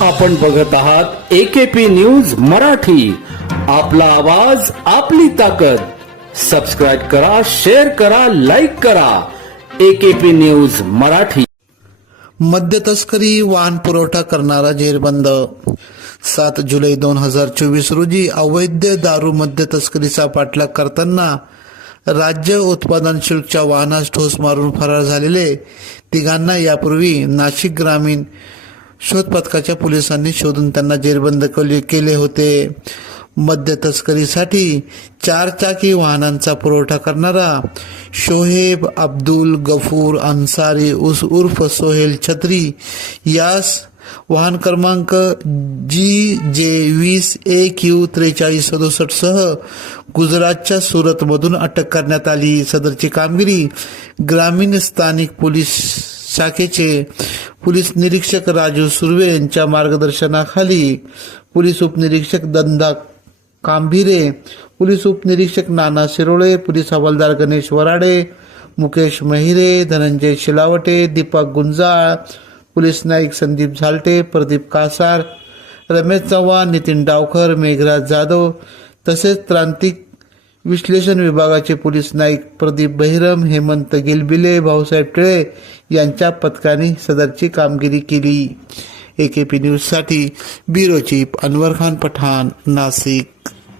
आपण बघत आहात एकेपी न्यूज मराठी. आपला आवाज आपली ताकद. सबस्क्राईब करा शेअर करा लाईक करा. AKP news Marathi. मद्य तस्करी वाहन पुरवठा करणारा जेरबंद. सात जुलै दोन हजार चोवीस रोजी अवैध दारू मद्य तस्करीचा पाठलाग करताना राज्य उत्पादन शुल्कच्या वाहनास ठोस मारून फरार झालेले तिघांना यापूर्वी नाशिक ग्रामीण शोध पथकाच्या पोलिसांनी शोधून त्यांना जेरबंद केले केले होते. मद्य तस्करीसाठी चारचाकी वाहनांचा पुरवठा करणारा शोहेब अब्दुल गफूर अन्सारी उस उर्फ सोहेल छत्री यास वाहन क्रमांक जी जे वीस ए क्यू त्रेचाळीस सदुसष्ट सह गुजरातच्या सुरतमधून अटक करण्यात आली. सदरची कामगिरी ग्रामीण स्थानिक पोलीस शाखेचे पोलीस निरीक्षक राजू सुर्वे यांच्या मार्गदर्शनाखाली पोलीस उपनिरीक्षक दंदा कांभिरे पोलीस उपनिरीक्षक नाना शिरोळे पोलीस हवालदार गणेश वराडे मुकेश महिरे धनंजय शिलावटे दीपक गुंजाळ पोलीस नाईक संदीप झालटे प्रदीप कासार रमेश चव्हाण नितीन डावकर मेघराज जाधव तसेच त्रांतिक विश्लेषण विभागाचे पोलीस नाईक प्रदीप बहिरम हेमंत गिलबिले भाऊसाहेब टिळे यांच्या पथकाने सदरची कामगिरी केली. एकेपी न्यूजसाठी ब्युरो चीफ अनवर खान पठाण नाशिक.